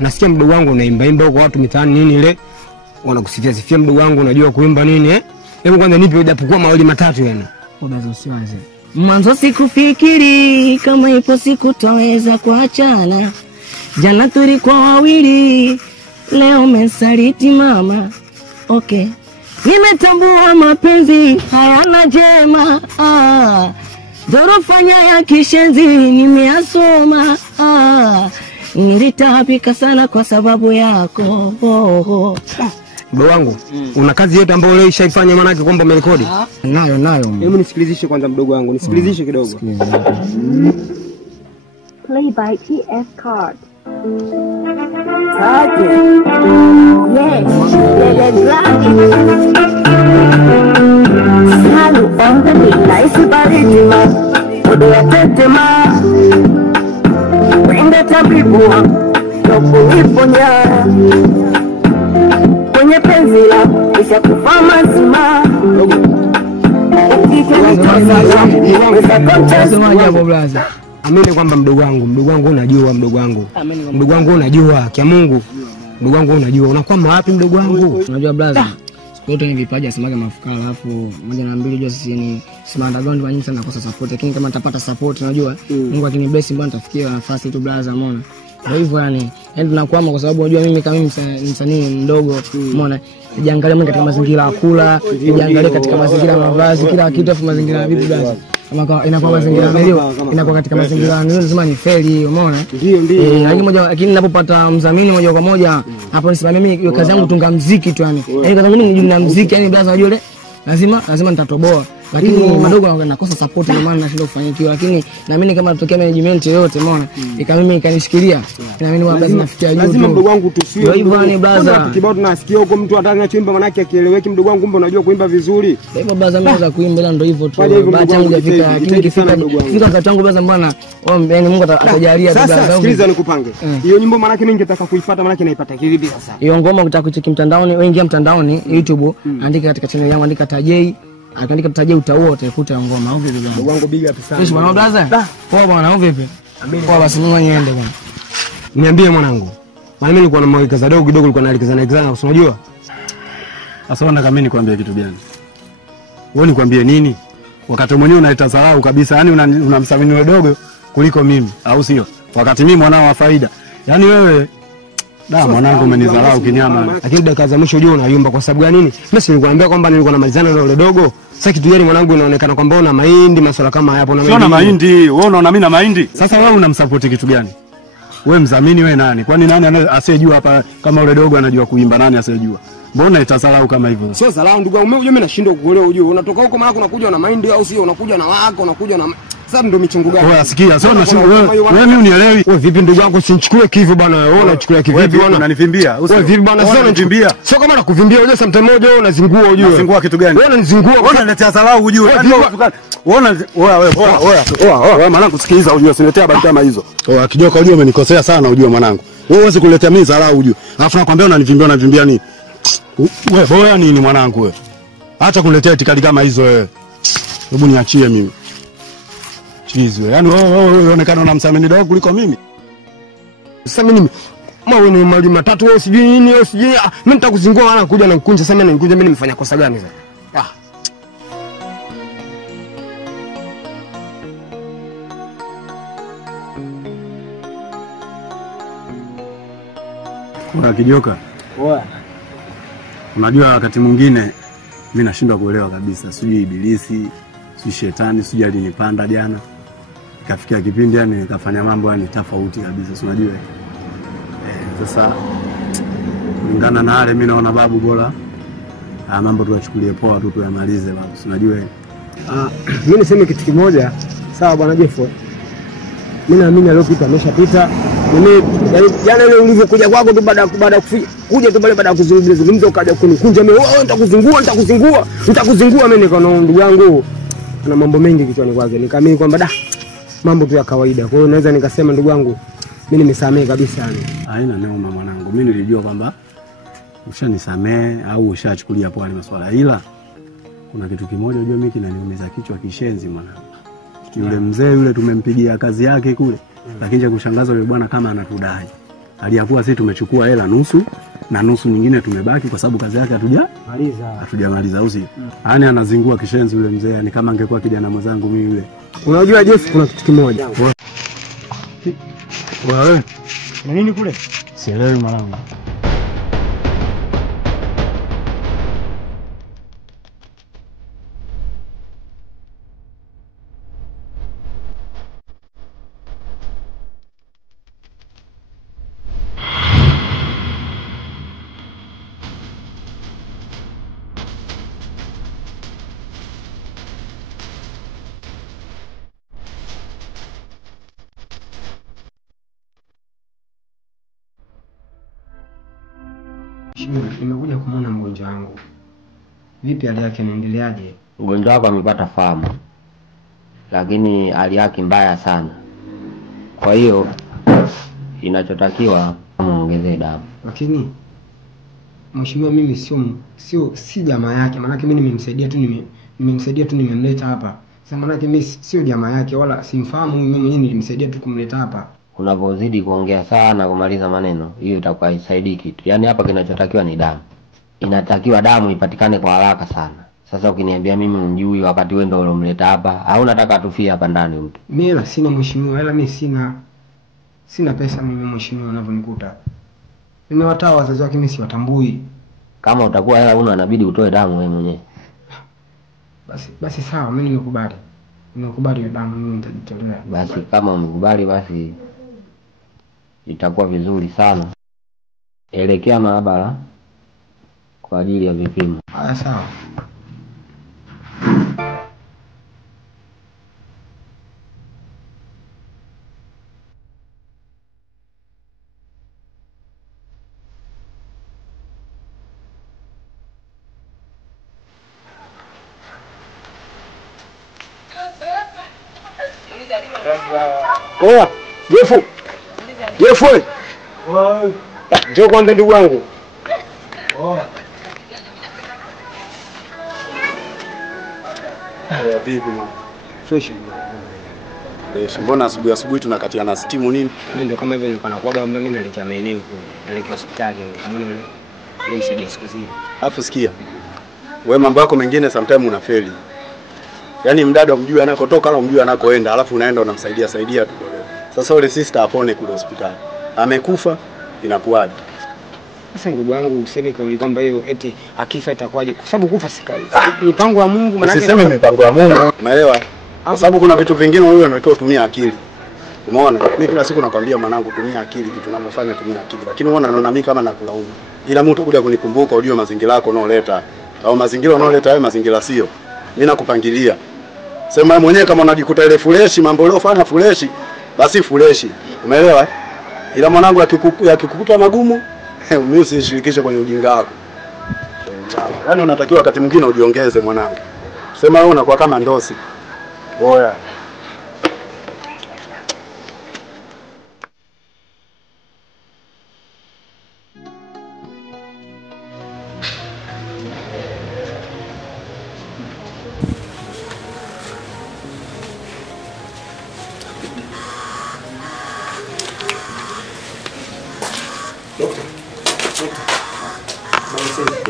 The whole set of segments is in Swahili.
Nasikia mdogo wangu unaimba huko watu mitaani nini ile wanakusifia mdogo wangu unajua kuimba nini Hebu kwanza nipe japokuwa mawili matatu yani. Baba usiwaze. Mwanzo sikufikiri kama ipo siku tutaweza kuachana. Jana tulikuwa wawili, leo umesaliti mama. Okay. Nimetambua mapenzi hayana jema. Dorofanya ya kishenzi nimeasoma. Nilitapika sana kwa sababu yako. Mdogo wangu, una kazi yote ambayo leo ishaifanya maana yake kwamba umerekodi? Nayo. Hebu nisikilizishe kwanza mdogo wangu, nisikilizishe kidogo. Play by TF Card. Yes, Salu on the nice baritima. Odo ya tetema. Wenda tambibua. Yopo iponya. Kwenye penzi la kisha kufa mazima. Amini kwamba mdogo wangu unajua mdogo wangu unajua kia Mungu mdogo wangu unajua unakwama wapi mdogo wangu unajua blaza siku yote ni vipaji asimaga mafukara alafu moja na mbili unajua sisi ni underground wa nyingi sana kosa support lakini kama nitapata support unajua Mungu akinibless mbona nitafikia nafasi tu blaza umeona Kwa hivyo yani tunakwama kwa sababu unajua mimi kama msanii mdogo umeona nijiangalia mimi katika mazingira ya kula, nijiangalia katika mazingira ya mavazi, kila kitu afu mazingira ya vipi basi. Kama inakuwa mazingira ndio inakuwa katika mazingira ndio lazima ni feli umeona? Ndio. Lakini moja lakini ninapopata mdhamini moja kwa moja hapo nisimame mimi kazi yangu tunga muziki tu yani. Yaani kazi yangu mimi ni na muziki yani blaza unajua ile lazima nitatoboa. Lakini madogo nakosa support ndio maana nashinda kufanikiwa lakini naamini kama tutokea management yote umeona mimi ikanishikilia naamini labda nafikia juu lazima mdogo wangu tusiwe hivyo ni brother kibao tunasikia huko mtu ataka kuimba manake akieleweki mdogo wangu kumbe unajua kuimba vizuri hivyo brother mimi naweza kuimba ndio hivyo tu bahati yangu hajafika lakini kifika wakati wangu brother bwana yani Mungu atajalia sasa sikiliza nikupange hiyo nyimbo manake mimi ningetaka kuifuata manake naipata kivipi sasa hiyo ngoma ukitaka kucheki mtandaoni wewe ingia mtandaoni YouTube andika katika channel yangu andika Tajei akaandika Tajei utaua utaikuta ngoma au vipi bwana wangu big up sana Fresh bwana brother poa bwana au vipi poa basi Mungu niende bwana niambie mwanangu maana mimi nilikuwa na maweka dogo kidogo nilikuwa naelekezana unajua sasa wana kama mimi nikwambie kitu gani wewe nikwambie nini wakati mwenyewe unaleta dharau kabisa yani unamsamini wewe dogo kuliko mimi au sio wakati mimi mwanao wa faida yani wewe mwanangu umenidharau kinyama lakini dakika za mwisho unajua unayumba kwa sababu gani nini mimi si nilikwambia kwamba nilikuwa namalizana na yule dogo sasa kitu gani mwanangu inaonekana kwamba una mahindi masuala kama hapo na sio na mahindi wewe unaona mimi na mahindi sasa wewe unamsupport kitu gani wewe mdhamini wewe nani kwani nani asiyejua hapa kama yule dogo anajua kuimba nani asiyejua mbona itasalau kama hivyo sio salau ndugu yangu mimi nashindwa kukuelewa unajua unatoka huko maana unakuja na mahindi au sio unakuja na wako unakuja na sasa ndio michungu gani wewe sikia sio wewe mimi unielewi wewe vipi ndugu yangu usinichukue kivyo bwana wewe unachukulia kivipi bwana unanivimbia wewe vipi bwana sio unanivimbia sio kama nakuvimbia unajua sometime moja wewe unazingua unajua unazingua kitu gani wewe unanizingua wewe unaletea dharau unajua wewe mwanangu sikiliza unajua usiniletea habari kama hizo kijoka unajua umenikosea sana unajua mwanangu wewe huwezi kuletea mimi dharau unajua alafu nakwambia unanivimbia nini wewe bora nini mwanangu wewe acha kuniletea itikadi kama hizo wewe hebu niachie mimi chizi wewe yani wewe unaonekana unamsamini dogo kuliko mimi sasa mimi wewe ni mali matatu wewe sijui nini wewe sijui mimi nitakuzingua maana kuja na kukunja sasa mimi nikuja mimi nimefanya kosa gani sasa kuna kijoka poa unajua wakati mwingine mimi nashindwa kuelewa kabisa sijui ibilisi sijui shetani sijui alinipanda jana ikafikia kipindi yani nikafanya mambo yani tofauti kabisa unajua sasa kulingana na wale mimi naona babu bora mambo tuachukulie poa tu tuyamalize babu unajua mimi niseme kitu kimoja sawa bwana Jeff mimi naamini aliyopita ameshapita mimi jana ile ulivyokuja kwako tu baada kuja tu baada ya kuzungumza ukaja kunikunja mimi wewe nitakuzingua mimi nikaona ndugu yangu ana mambo mengi kichwani kwake nikaamini kwamba mambo tu ya kawaida kwa hiyo naweza nikasema ndugu yangu mimi nimesamea kabisa yani haina neema mwanangu mimi nilijua kwamba ushanisamea au ushachukulia poa ile masuala ila kuna kitu kimoja unajua mimi kinaniumiza kichwa kishenzi mwanangu yule mzee yule tumempigia kazi yake kule lakini cha kushangaza yule bwana kama anatudai aliyakuwa sisi tumechukua hela nusu na nusu nyingine tumebaki kwa sababu kazi yake hatujamaliza usi. Yaani anazingua kishenzi yule mzee, yani kama angekuwa kijana mwenzangu mimi yule. Unajua Jeff, kuna kitu kimoja. Wewe Na nini kule? sielewi mwanangu. Nimekuja kumuona mgonjwa wangu. Vipi hali yake, anaendeleaje? Mgonjwa wako amepata fahamu, lakini hali yake mbaya sana. Kwa hiyo inachotakiwa muongezee damu. Lakini mheshimiwa, mimi si jamaa yake, maana mimi nimemsaidia tu nimemleta hapa. Sasa maana mimi sio jamaa yake wala simfahamu, mimi mwenyewe nilimsaidia tu kumleta hapa. Unapozidi kuongea sana kumaliza maneno, hiyo itakuwa haisaidii kitu. Yaani hapa kinachotakiwa ni damu. Inatakiwa damu ipatikane kwa haraka sana. Sasa ukiniambia mimi unjui wakati wewe ndio ulomleta hapa, au unataka atufie hapa ndani mtu? Mimi hela sina mheshimiwa, hela mimi sina pesa mimi mheshimiwa, unavyonikuta. Nimewataa wazazi wake, mimi siwatambui. Kama utakuwa hela una inabidi utoe damu wewe mwenyewe. Basi sawa, mimi nimekubali. Nimekubali hiyo damu, mimi nitajitolea. Basi kama umekubali basi itakuwa vizuri sana. Elekea maabara kwa ajili ya vipimo. Haya sawa. Oya, Jeff. Njoo kwanza ndugu wangu. Vipi mwana? Fresh. Mbona asubuhi tunakatiana stimu nini? Mimi ndio kama hivyo nilikuwa nakuaga muda mwingine nilikia maeneo huko. Nilikia hospitali kama yule. Ile sidi siku zile. Alafu sikia. Wewe mambo yako mengine sometimes unafeli. Yaani mdada umjui anakotoka wala umjui anakoenda, alafu unaenda unamsaidia tu. Sasa yule sister apone kule hospitali. Amekufa inakuwaje? Sasa ndugu wangu useme kauli kwamba hiyo eti akifa itakuwaje? Kwa sababu kufa si kazi. Mipango ya Mungu, maana usiseme mipango ya Mungu. Umeelewa? Kwa sababu kuna vitu vingine wewe unatakiwa kutumia akili. Umeona? Mimi kila siku nakwambia mwanangu tumia akili, vitu unavyofanya tumia akili. Lakini unaona naona mimi kama nakulaumu. Ila mtu utakuja kunikumbuka ujue mazingira yako unaoleta. Au mazingira unaoleta wewe mazingira sio. Mimi nakupangilia. Sema wewe mwenyewe kama unajikuta ile fuleshi, mambo uliofanya fuleshi, basi fuleshi. Umeelewa? Ila mwanangu akikukuta magumu, mimi usishirikishe kwenye ujinga wako. Yaani unatakiwa wakati mwingine ujiongeze mwanangu. Sema wewe unakuwa kama ndosi. Oya.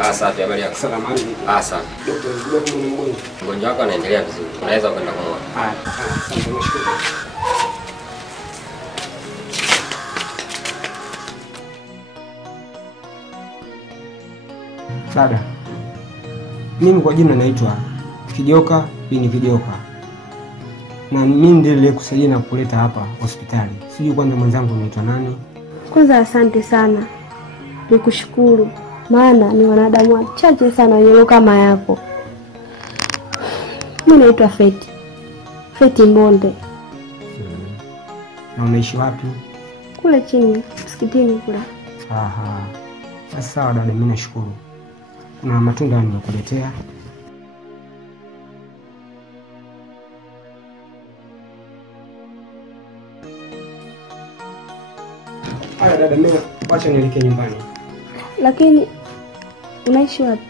Asante, habari yako? salama. Asante. Daktari, ndugu wangu ni mgonjwa. Mgonjwa wako anaendelea vizuri. Unaweza kwenda kumwona. Asante, nashukuru. Dada, mimi kwa jina naitwa Kijoka bin Kijoka. Na mimi ndiye niliyekusaidia na kuleta hapa hospitali. Sijui kwanza mwenzangu anaitwa nani? Kwanza asante sana. Nikushukuru. Maana ni wanadamu wachache sana wenye kama yako. Mimi naitwa Feti Monde. Na unaishi wapi? Kule chini, msikitini kule. Aha. Sawa dada, mimi nashukuru. Kuna matunda nimekuletea. Haya dada, mimi wacha nielekee nyumbani. Lakini unaishi wapi?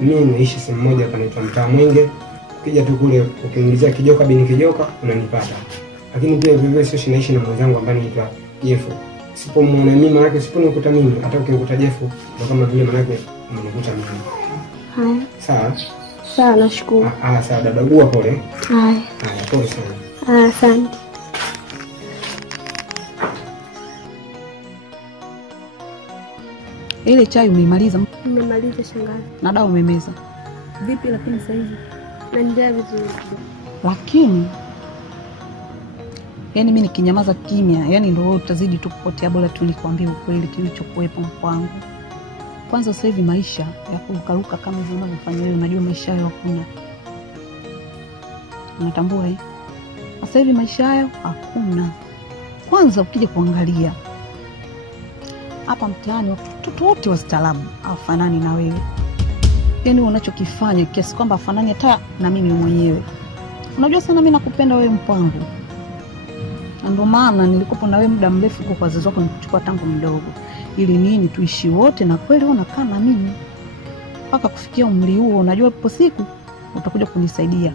Mimi naishi sehemu moja panaitwa Mtaa Mwenge. Ukija tu kule ukiingizia Kijoka bin Kijoka unanipata. Lakini pia vivyo sio naishi na mwenzangu ambaye anaitwa Jeff. sipomuona mimi maana siponikuta mimi hata ukikuta Jefu ndio kama vile maana umenikuta mimi. Haya. Sawa? Sawa, nashukuru. Sawa dada, gua pole. Haya. Pole sana. Asante. Ile chai umeimaliza? Nimemaliza shangazi. Na dawa umemeza? Vipi lakini sasa hivi? Naendelea vizuri. Lakini yani mimi nikinyamaza kimya, yani ndio utazidi tu kupotea, bora tu nikwambie ukweli kilichokuwepo kwangu. Kwanza sasa hivi maisha ya kurukaruka kama hivyo unavyofanya wewe, unajua maisha hayo hakuna. Unatambua hii? Sasa hivi maisha hayo hakuna. Kwanza ukija kuangalia hapa mtaani watoto wote wastaarabu hawafanani na wewe. Yaani unachokifanya kiasi kwamba hafanani hata na mimi mwenyewe. Unajua sana mimi nakupenda wewe mpango. Ndio maana nilikuwa na wewe muda mrefu kwa wazazi wako nikuchukua tangu mdogo. Ili nini tuishi wote na kweli unakaa na mimi. Mpaka kufikia umri huo unajua ipo siku utakuja kunisaidia.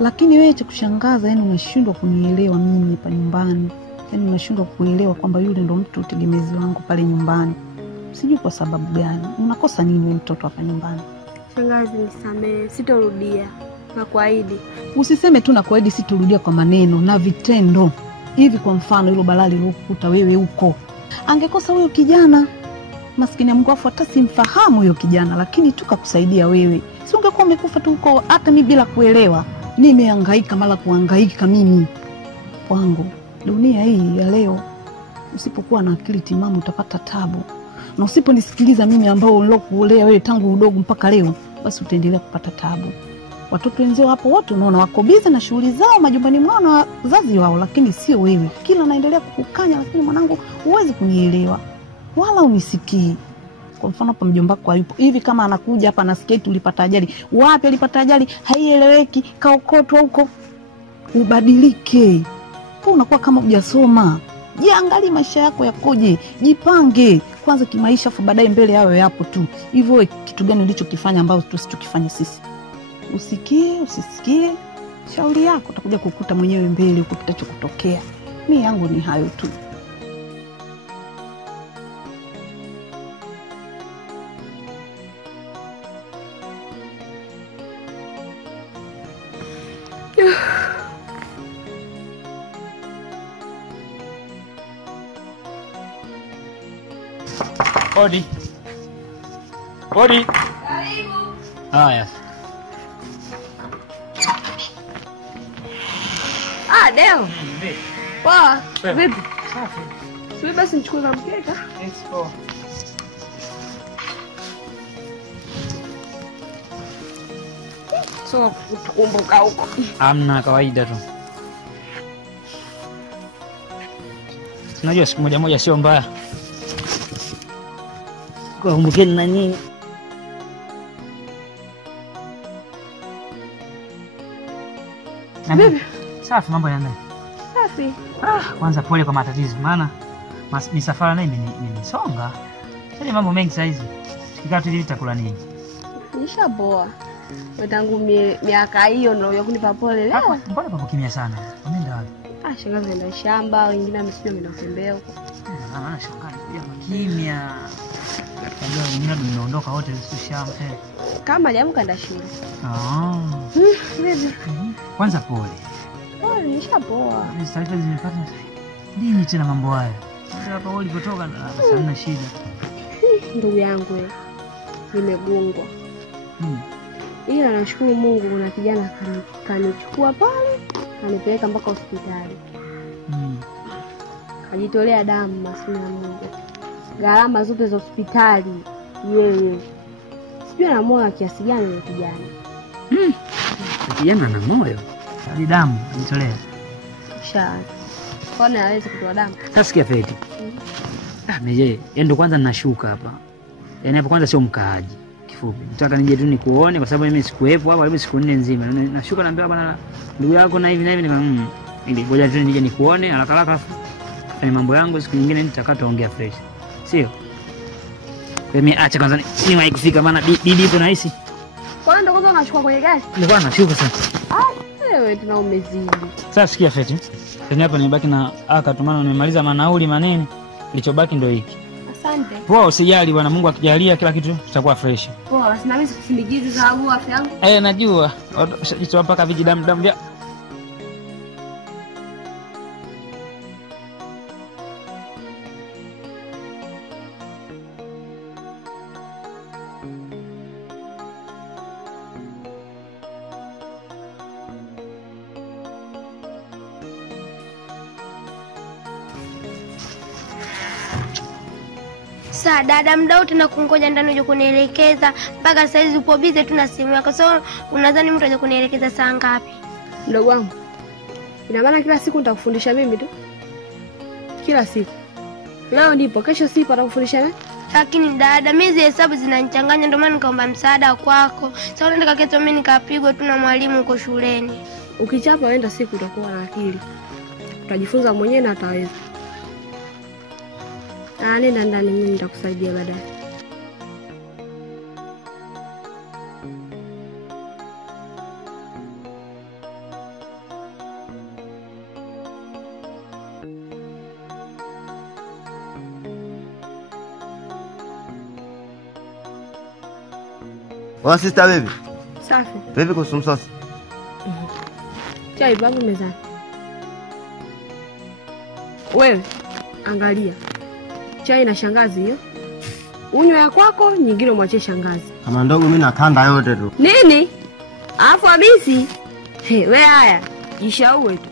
Lakini wewe cha kushangaza yani unashindwa kunielewa mimi hapa nyumbani. Yani unashindwa kuelewa kwamba yule ndo mtu tegemezi wangu pale nyumbani. Sijui kwa sababu gani. Unakosa nini wewe mtoto hapa nyumbani? Shangazi, nisamehe, sitorudia. Na kuahidi. Usiseme tu na kuahidi, sitorudia kwa maneno na vitendo. Hivi kwa mfano hilo balali lilokukuta wewe huko. Angekosa huyo kijana. Maskini ya Mungu afu hata simfahamu huyo kijana, lakini tukakusaidia wewe. Si ungekuwa umekufa tu huko hata mimi bila kuelewa. Nimehangaika mara kuhangaika mimi. Kwangu dunia hii ya leo usipokuwa na akili timamu utapata tabu. Na usiponisikiliza mimi ambao nilokuolea wewe tangu udogo mpaka leo, basi utaendelea kupata tabu. Watoto wenzao hapo wote unaona wako busy na shughuli zao majumbani mwao na wazazi wao, lakini sio wewe. Kila naendelea kukukanya, lakini mwanangu huwezi kunielewa wala unisikii. Kwa mfano hapa mjomba wako hayupo. Hivi kama anakuja hapa nasikia tulipata ajali. Wapi alipata ajali? Haieleweki, kaokotwa huko. Ubadilike. Kwa unakuwa kama hujasoma. Jiangalie maisha yako yakoje, jipange kwanza kimaisha afu baadaye mbele yao yapo tu. Hivyo kitu gani ulichokifanya ambao tusichokifanya sisi? Usikie, usisikie, shauri yako utakuja kukuta mwenyewe mbele huko kitachokutokea. Mimi yangu ni hayo tu. Odi. Odi. Karibu. Haya. Deo. Poa. Vipi? Safi. Sio basi nichukue kama mkeka. Expo. So kukumbuka huko. Amna kawaida tu. Unajua siku moja moja sio mbaya. Kwa kumbukeni na nyinyi. Bibi. Safi, mambo yanaenda. Safi. Kwanza pole kwa matatizo, maana misafara nayo imenisonga. Sasa mambo mengi saa hizi. Tukikaa tu hivi tutakula nini? Nishaboa. Wetangu miaka hiyo ndio ya kunipa pole leo. Mbona papo kimya sana? Umeenda wapi? Shangazi anaenda shamba, wengine amesikia ameenda kutembea huko. Maana shangazi kuja kwa kimya. Ndio wengine tumeondoka wote shamba. Kama jamu kaenda shule. Bibi. Kwanza pole. Pole, nishaboa. Hizi taarifa zimepata nini tena mambo haya? Hapa ulipotoka sana shida. Ndugu yangu wewe. Nimegongwa. Ila nashukuru Mungu kuna kijana kanichukua pale, kanipeleka mpaka hospitali. Kajitolea damu maskini ya Mungu. Gharama zote za hospitali yeye. Sijui ana moyo kiasi gani yule kijana. Kijana ana moyo. Hadi damu ajitolea. Shaa. Kwani hawezi kutoa damu? Sasa sikia Feti. Meje, ndio kwanza ninashuka hapa. Yaani hapo kwanza sio mkaaji. Kifupi. Nataka nije tu nikuone kwa sababu mimi sikuepo hapa karibu siku 4 nzima. Nashuka naambia bwana ndugu yako na hivi na hivi ili ngoja tu nije nikuone haraka haraka fanya mambo yangu, siku nyingine nitakayoongea fresh. Sio? Mimi acha kwanza niwahi kufika maana bibi ipo nahisi. Kwa ndio kwanza unachukua kwenye gari? Nilikuwa nashuka sasa. Wewe tuna umezidi. Sasa sikia Feti. Yaani hapa nimebaki na akatumana nimemaliza manauli manene. Kilichobaki ndio hiki. Asante. Poa, usijali bwana, Mungu akijalia kila kitu kitakuwa fresh. Poa, basi na mimi sikusindikizi sababu afya yangu. Najua. Jitoa mpaka vijidamu vya Sasa dada, mdau tena kungoja ndani uje kunielekeza mpaka saa hizi upo busy tu na simu yako. So unadhani mtu aje kunielekeza saa ngapi? Mdogo wangu. Ina maana kila siku nitakufundisha mimi tu? Kila siku. Leo nipo, kesho sipo atakufundisha nani? Lakini dada, mimi hesabu zinanichanganya ndio maana nikaomba msaada kwako. Sasa unaenda kaketo mimi nikapigwa tu na mwalimu uko shuleni. Ukichapa wenda siku utakuwa na akili. Utajifunza mwenyewe na utaweza. Nenda ndani, mimi nitakusaidia baadaye. Wa sister baby. Safi. Baby kusumsosi. Chai babu mezani. Wewe angalia. Chai na shangazi hiyo. Unywe ya kwako, nyingine mwachie shangazi. Kama ndogo mimi nakanda yote tu. Nini? Alafu Hamisi. Wewe haya, jishaue tu.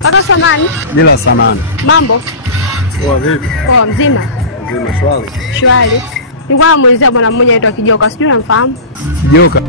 Paka samani. Bila samani. Mambo. Poa vipi? Poa mzima. Mzima shwari. Shwari. Nilikuwa namuelezea bwana mmoja anaitwa Kijoka, sijui unamfahamu? Kijoka.